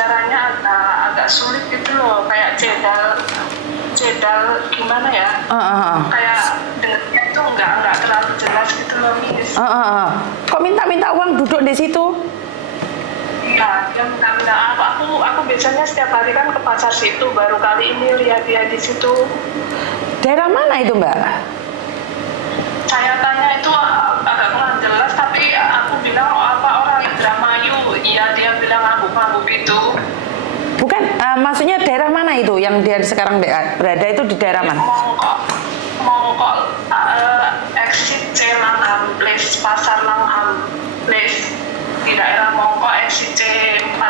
bicaranya agak sulit gitu loh, kayak jedal gimana ya? Kayak dengarnya itu nggak terlalu jelas gitu loh, Miss. Kok minta uang duduk di situ? Iya, dia minta aku biasanya setiap hari kan ke pasar situ, baru kali ini lihat dia di situ. Daerah mana itu, Mbak? Saya tanya itu agak kurang jelas, tapi aku bilang orang Indramayu. Iya, dia bilang ngangguk-ngangguk gitu. Bukan, maksudnya daerah mana itu yang dia sekarang berada itu di daerah mana? Mongkok, exit C Langham Place, Pasar Langham Place, di daerah Mongkok, exit C4.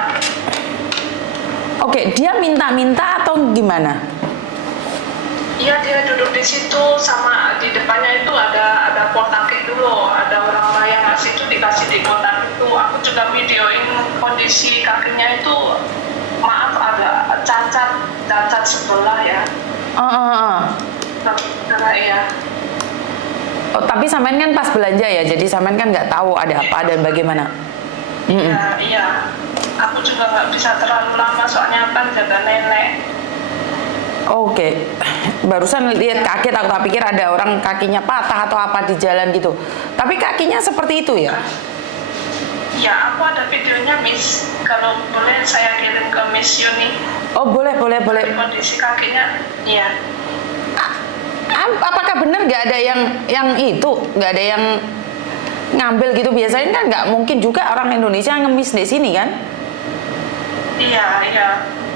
Oke, dia minta atau gimana? Iya, dia duduk di situ, sama di depannya itu ada kotak itu loh, ada orang yang ngasih itu dikasih di kotak itu. Aku juga videoin kondisi kakinya itu, maaf ada cacat sebelah ya. Iya. Oh, tapi sampean kan pas belanja ya, jadi sampean kan nggak tahu ada apa dan bagaimana. Iya. Aku juga nggak bisa terlalu lama soalnya kan jaga nenek. Oke. Barusan lihat kaget, aku tak pikir ada orang kakinya patah atau apa di jalan gitu. Tapi kakinya seperti itu ya? Ya, aku ada videonya, Miss. Kalau boleh saya kirim ke Miss Yuni. Oh, boleh. Kondisi kakinya, iya. Apakah benar nggak ada yang itu, nggak ada yang ngambil gitu? Biasanya kan nggak mungkin juga orang Indonesia ngemis di sini kan? Iya.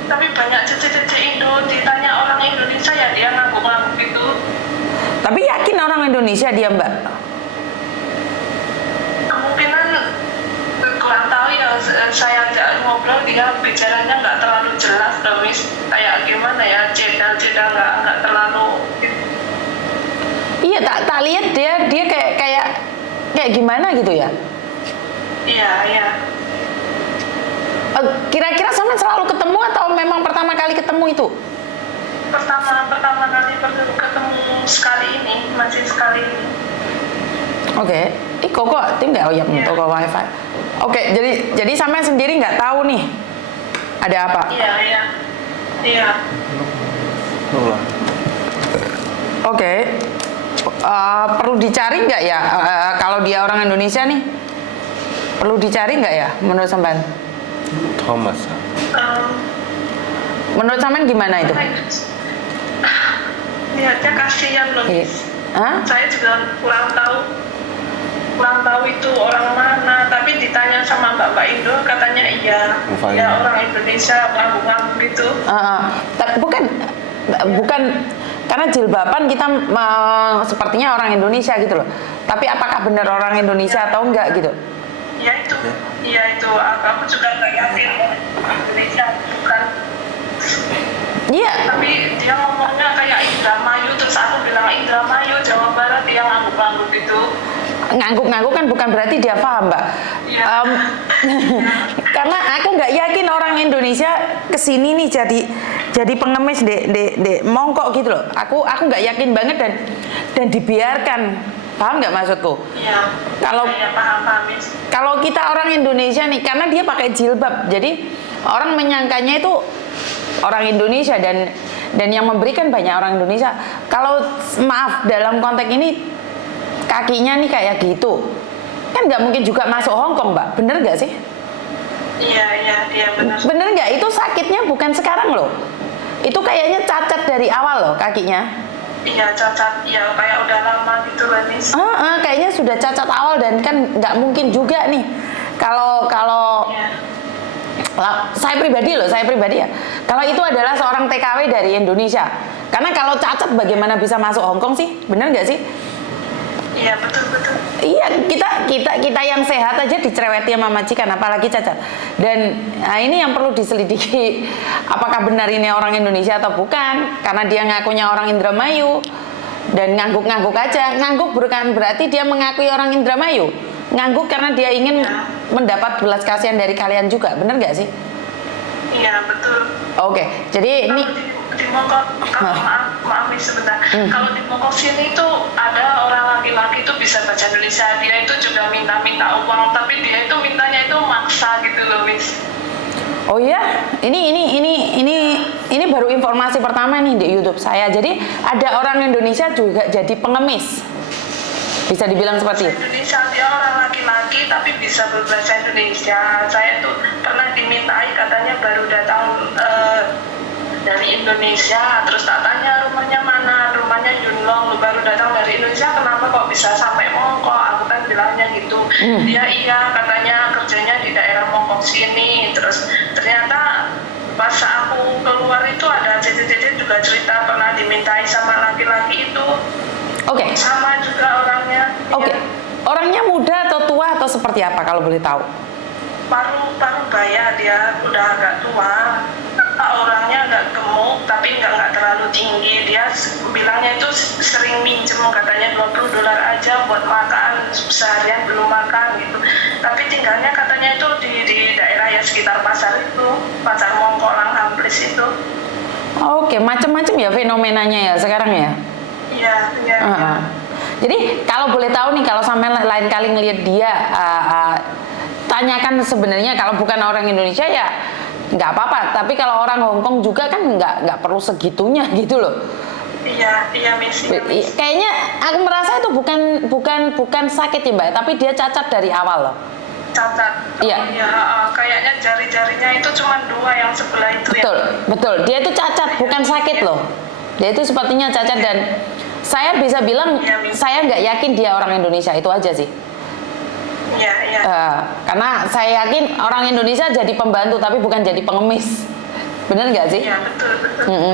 Tapi banyak cici-cici Indo, ditanya orang Indonesia ya dia ngangguk-ngangguk gitu. Tapi yakin orang Indonesia dia, Mbak? Kemungkinan kurang tahu ya, saya ajak ngobrol dia bicaranya nggak terlalu jelas loh, Miss. Kayak gimana ya, jedal nggak terlalu. Iya, tak lihat dia kayak gimana gitu ya? Iya. Kira-kira sampean selalu ketemu atau memang pertama kali ketemu itu? Pertama kali ketemu masih sekali ini. Oke. Kok tinggal yang toko wifi. Oke, jadi sampean sendiri nggak tahu nih ada apa? Iya. Oke. Perlu dicari nggak ya kalau dia orang Indonesia nih? Perlu dicari nggak ya menurut sampean? Thomas. Menurut sampean gimana itu? Lihatnya kasihan loh. Saya juga kurang tahu itu orang mana, tapi ditanya sama Mbak Indo katanya iya orang Indonesia, ngangguk-ngangguk gitu. Bukan karena jilbaban kita sepertinya orang Indonesia gitu loh. Tapi apakah benar orang Indonesia atau enggak gitu? Iya itu. Aku juga nggak yakin Indonesia bukan. Iya. Tapi dia ngomongnya kayak Indramayu, terus aku bilang Indramayu Jawa Barat, dia ngangguk-ngangguk gitu. Ngangguk-ngangguk kan bukan berarti dia paham, Mbak. Iya. Karena aku nggak yakin orang Indonesia kesini nih jadi pengemis di Mongkok gitu loh. Aku nggak yakin banget dan dibiarkan. Paham nggak maksudku? Iya. Paham. Kalau kita orang Indonesia nih, karena dia pakai jilbab, jadi orang menyangkanya itu orang Indonesia dan yang memberikan banyak orang Indonesia. Kalau maaf dalam konteks ini kakinya nih kayak gitu, kan nggak mungkin juga masuk Hong Kong, Mbak. Bener nggak sih? Iya benar. Bener nggak? Itu sakitnya bukan sekarang loh. Itu kayaknya cacat dari awal loh kakinya. Iya cacat, iya kayak udah lama gitu kan, Nis. Kayaknya sudah cacat awal dan kan nggak mungkin juga nih kalau saya pribadi ya. Kalau itu adalah seorang TKW dari Indonesia. Karena kalau cacat bagaimana bisa masuk Hong Kong sih? Bener nggak sih? Iya betul. Iya, kita yang sehat aja dicereweti sama majikan, apalagi cacat. Dan ini yang perlu diselidiki, apakah benar ini orang Indonesia atau bukan? Karena dia ngakunya orang Indramayu dan ngangguk-ngangguk aja. Ngangguk bukan berarti dia mengakui orang Indramayu. Ngangguk karena dia ingin mendapat belas kasihan dari kalian juga, benar nggak sih? Iya betul. Oke, jadi ini di Mongkok, maaf nih sebentar. Kalau di Mongkok sini tuh ada orang laki-laki tuh bisa baca Indonesia, dia itu juga minta uang, tapi dia itu mintanya itu maksa gitu loh, Miss. Oh iya, ini baru informasi pertama nih di YouTube saya. Jadi ada orang Indonesia juga jadi pengemis. Bisa dibilang seperti itu. Indonesia, dia orang laki-laki tapi bisa berbahasa Indonesia. Saya tuh pernah dimintai, katanya baru datang dari Indonesia, terus tak tanya rumahnya mana, rumahnya Yunlong, baru datang dari Indonesia, kenapa kok bisa sampai Mongkok? Aku kan bilangnya gitu. Dia iya, katanya kerjanya di daerah Mongkok sini. Terus ternyata pas aku keluar itu ada Cece juga cerita pernah dimintai sama laki-laki itu. Oke. Sama juga orangnya. Oke. Ya. Orangnya muda atau tua atau seperti apa kalau boleh tahu? Paru baya, dia udah agak tua. Orangnya agak gemuk tapi nggak terlalu tinggi. Dia bilangnya itu sering minjem, katanya $20 aja buat makan, seharian belum makan gitu. Tapi tinggalnya katanya itu di daerah ya sekitar pasar itu, pasar Mongkolang Hamplis itu. Oke, macam-macam ya fenomenanya ya sekarang ya. Iya. Jadi kalau boleh tahu nih, kalau sampai lain kali ngelihat dia, tanyakan sebenarnya kalau bukan orang Indonesia ya nggak apa-apa. Tapi kalau orang Hong Kong juga kan nggak perlu segitunya gitu loh. Iya, Miss. Kayaknya aku merasa itu bukan sakit ya Mbak, tapi dia cacat dari awal loh. Cacat. Iya. Kayaknya jari-jarinya itu cuma 2 yang sebelah itu. Betul. Dia itu cacat, bukan sakit loh. Dia itu sepertinya cacat dan saya bisa bilang saya nggak yakin dia orang Indonesia, itu aja sih. Iya. Karena saya yakin orang Indonesia jadi pembantu tapi bukan jadi pengemis. Bener nggak sih? Iya, betul.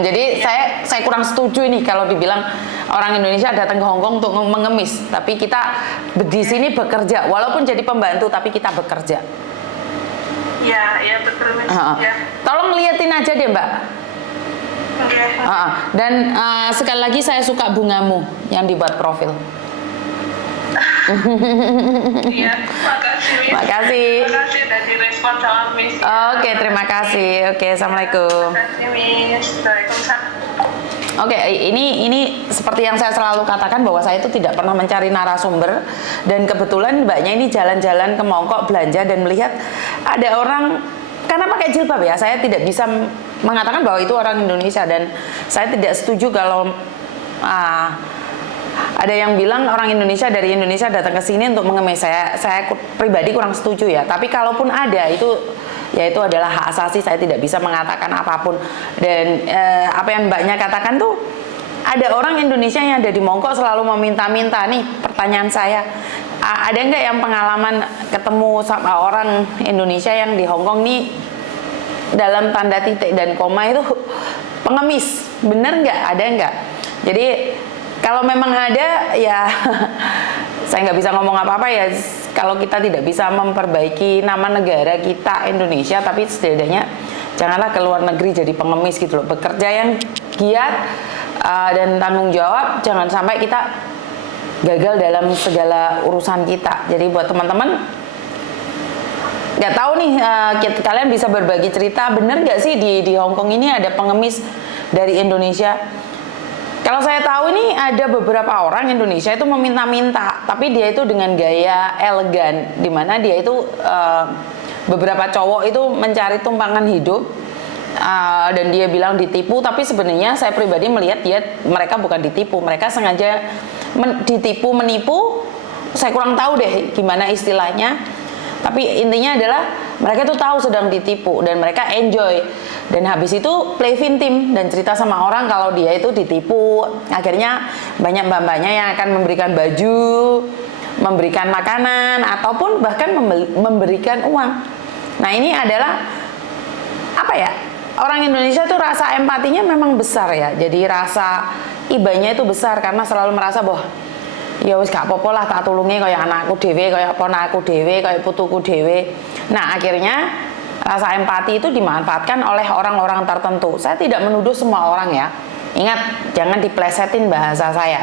Jadi saya kurang setuju ini kalau dibilang orang Indonesia datang ke Hong Kong untuk mengemis. Tapi kita di sini bekerja, walaupun jadi pembantu tapi kita bekerja. Iya, betul. Ya. Tolong liatin aja deh Mbak. Dan sekali lagi saya suka bungamu yang dibuat profil. Iya, makasih. Makasih. Makasih udah direspon sama Miss. Oke, terima kasih. Oke, assalamualaikum. Makasih Miss. Waalaikumsalam. Oke, ini seperti yang saya selalu katakan bahwa saya itu tidak pernah mencari narasumber, dan kebetulan mbaknya ini jalan-jalan ke Mongkok belanja dan melihat ada orang karena pakai jilbab ya, saya tidak bisa mengatakan bahwa itu orang Indonesia, dan saya tidak setuju kalau ada yang bilang orang Indonesia dari Indonesia datang ke sini untuk mengemis. Saya pribadi kurang setuju ya. Tapi kalaupun ada itu adalah hak asasi, saya tidak bisa mengatakan apapun. Dan apa yang mbaknya katakan tuh, ada orang Indonesia yang ada di Mongkok selalu meminta-minta. Nih pertanyaan saya, ada nggak yang pengalaman ketemu sama orang Indonesia yang di Hong Kong nih dalam tanda titik dan koma itu pengemis? Bener nggak? Ada nggak? Jadi kalau memang ada ya saya nggak bisa ngomong apa-apa ya. Kalau kita tidak bisa memperbaiki nama negara kita Indonesia, tapi setidaknya janganlah ke luar negeri jadi pengemis gitu loh. Bekerja yang giat dan tanggung jawab, jangan sampai kita gagal dalam segala urusan kita. Jadi buat teman-teman, nggak tahu nih, kalian bisa berbagi cerita, bener nggak sih di Hong Kong ini ada pengemis dari Indonesia? Kalau saya tahu ini ada beberapa orang Indonesia itu meminta-minta, tapi dia itu dengan gaya elegan, dimana dia itu beberapa cowok itu mencari tumpangan hidup, dan dia bilang ditipu, tapi sebenarnya saya pribadi melihat mereka bukan ditipu, mereka sengaja ditipu, menipu. Saya kurang tahu deh gimana istilahnya, tapi intinya adalah mereka tuh tahu sedang ditipu dan mereka enjoy. Dan habis itu play victim dan cerita sama orang kalau dia itu ditipu. Akhirnya banyak mbak-mbaknya yang akan memberikan baju, memberikan makanan, ataupun bahkan memberikan uang. Nah ini adalah apa ya? Orang Indonesia tuh rasa empatinya memang besar ya. Jadi rasa ibanya itu besar karena selalu merasa bahwa ya wis gak apa-apa lah, tak tulungi kayak anakku dhewe, kayak ponakku dhewe, kayak putuku dhewe. Nah akhirnya rasa empati itu dimanfaatkan oleh orang-orang tertentu. Saya tidak menuduh semua orang ya. Ingat, jangan diplesetin bahasa saya.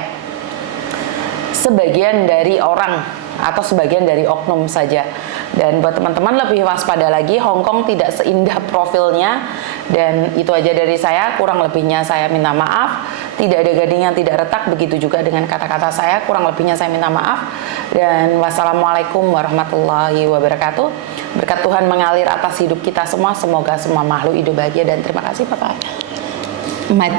Sebagian dari orang atau sebagian dari oknum saja. Dan buat teman-teman lebih waspada lagi, Hong Kong tidak seindah profilnya. Dan itu aja dari saya, kurang lebihnya saya minta maaf. tidak ada gading yang tidak retak. Begitu juga dengan kata-kata saya, kurang lebihnya saya minta maaf. Dan wassalamualaikum warahmatullahi wabarakatuh. Berkat Tuhan mengalir atas hidup kita semua, semoga semua makhluk hidup bahagia, dan terima kasih Bapak. Maju.